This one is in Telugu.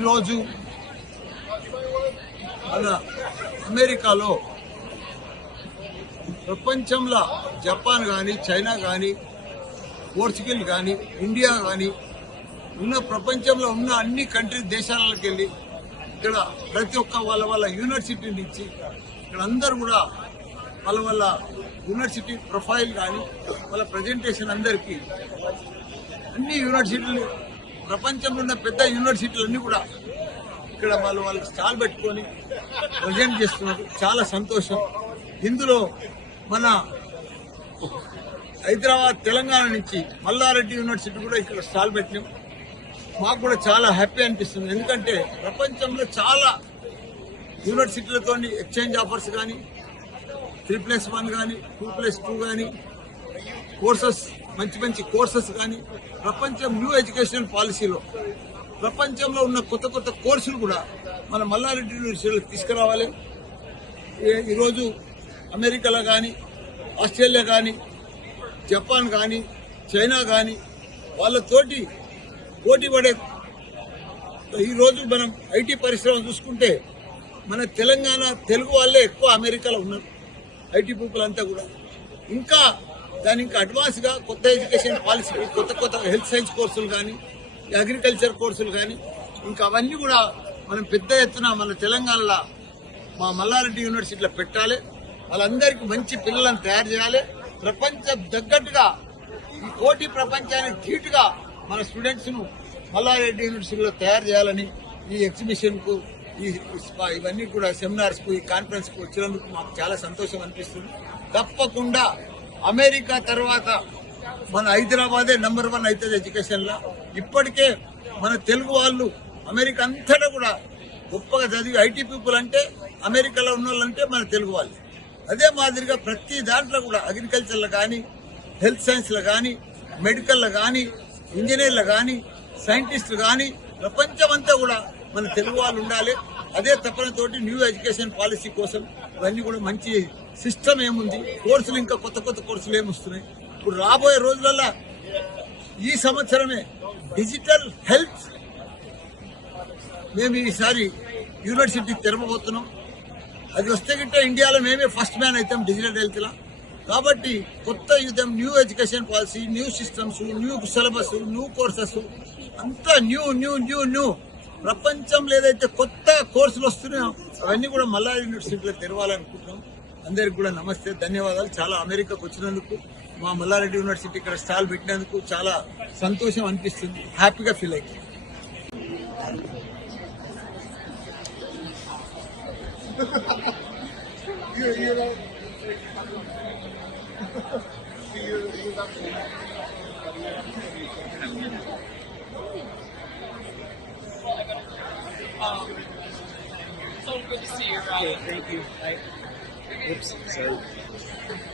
ఈరోజు మన అమెరికాలో ప్రపంచంలో జపాన్ కానీ చైనా కానీ పోర్చుగల్ కానీ ఇండియా కానీ ఉన్న ప్రపంచంలో ఉన్న అన్ని దేశాలకు వెళ్ళి ఇక్కడ ప్రతి ఒక్క వాళ్ళ యూనివర్సిటీ నుంచి ఇక్కడ అందరూ కూడా వాళ్ళ యూనివర్సిటీ ప్రొఫైల్ కానీ వాళ్ళ ప్రజెంటేషన్ అందరికీ అన్ని యూనివర్సిటీలు ప్రపంచంలో ఉన్న పెద్ద యూనివర్సిటీలన్నీ కూడా ఇక్కడ వాళ్ళకి స్టాల్ పెట్టుకొని ప్రజెంట్ చేస్తున్నారు. చాలా సంతోషం. ఇందులో మన హైదరాబాద్ తెలంగాణ నుంచి మల్లారెడ్డి యూనివర్సిటీ కూడా ఇక్కడ స్టాల్ పెట్టినాం. మాకు కూడా చాలా హ్యాపీ అనిపిస్తుంది. ఎందుకంటే ప్రపంచంలో చాలా యూనివర్సిటీలతో ఎక్స్చేంజ్ ఆఫర్స్ కానీ 3+1 కానీ 2+2 కానీ కోర్సెస్ మంచి కోర్సెస్ కానీ ప్రపంచం న్యూ ఎడ్యుకేషన్ పాలసీలో ప్రపంచంలో ఉన్న కొత్త కోర్సులు కూడా మన మల్లారెడ్డి యూనివర్సిటీలో తీసుకురావాలి. ఈరోజు అమెరికాలో కానీ ఆస్ట్రేలియా కానీ జపాన్ కానీ చైనా కానీ వాళ్ళతోటి పోటీ పడే ఈరోజు మనం ఐటీ పరిశ్రమ చూసుకుంటే మన తెలంగాణ తెలుగు వాళ్ళే ఎక్కువ అమెరికాలో ఉన్నారు. ఐటీ పీపుల్ అంతా కూడా ఇంకా దాని ఇంకా అడ్వాన్స్గా కొత్త ఎడ్యుకేషన్ పాలసీ కొత్త హెల్త్ సైన్స్ కోర్సులు కానీ అగ్రికల్చర్ కోర్సులు కానీ ఇంకా అవన్నీ కూడా మనం పెద్ద ఎత్తున మన తెలంగాణలో మా మల్లారెడ్డి యూనివర్సిటీలో పెట్టాలి. వాళ్ళందరికీ మంచి పిల్లలను తయారు చేయాలి. ప్రపంచం తగ్గట్టుగా ఈ పోటీ ప్రపంచానికి ధీటుగా మన స్టూడెంట్స్ ను మల్లారెడ్డి యూనివర్సిటీలో తయారు చేయాలని ఈ ఎగ్జిబిషన్ కు ఇవన్నీ కూడా సెమినార్స్ కు ఈ కాన్ఫరెన్స్ కు వచ్చినందుకు మాకు చాలా సంతోషం అనిపిస్తుంది. తప్పకుండా అమెరికా తర్వాత మన హైదరాబాదే నంబర్ 1 అవుతుంది ఎడ్యుకేషన్ లో. ఇప్పటికే మన తెలుగు వాళ్ళు అమెరికా అంతటా కూడా గొప్పగా చదివి ఐటీ పీపుల్ అంటే అమెరికాలో ఉన్న వాళ్ళంటే మన తెలుగు వాళ్ళు. అదే మాదిరిగా ప్రతి దాంట్లో కూడా అగ్రికల్చర్లో కానీ హెల్త్ సైన్స్లో కానీ మెడికల్లో కానీ ఇంజనీర్లు కానీ సైంటిస్టులు కానీ ప్రపంచమంతా కూడా మన తెలుగు వాళ్ళు ఉండాలి. అదే తపనతోటి న్యూ ఎడ్యుకేషన్ పాలసీ కోసం ఇవన్నీ కూడా మంచి సిస్టమ్ ఏముంది, కోర్సులు ఇంకా కొత్త కోర్సులు ఏమొస్తున్నాయి. ఇప్పుడు రాబోయే రోజులలో ఈ సంవత్సరమే డిజిటల్ హెల్త్ మేము ఈసారి యూనివర్సిటీ తెరవబోతున్నాం. అది వస్తే గిట్ట ఇండియాలో మేమే ఫస్ట్ మ్యాన్ అవుతాం డిజిటల్ హెల్త్ లా. కాబట్టి కొత్త యుద్ధం new education policy, new systems, new syllabus, new courses అంతా న్యూ ప్రపంచంలో ఏదైతే కొత్త కోర్సులు వస్తున్నాయో అవన్నీ కూడా మల్లా యూనివర్సిటీలో తెరవాలనుకుంటున్నాం. అందరికి కూడా నమస్తే, ధన్యవాదాలు. చాలా అమెరికాకు వచ్చినందుకు మా మల్లారెడ్డి యూనివర్సిటీ ఇక్కడ స్టాల్ పెట్టినందుకు చాలా సంతోషం అనిపిస్తుంది. హ్యాపీగా ఫీల్ అవుతుంది. So good to see you, Rob. Thank you. Oops, sorry.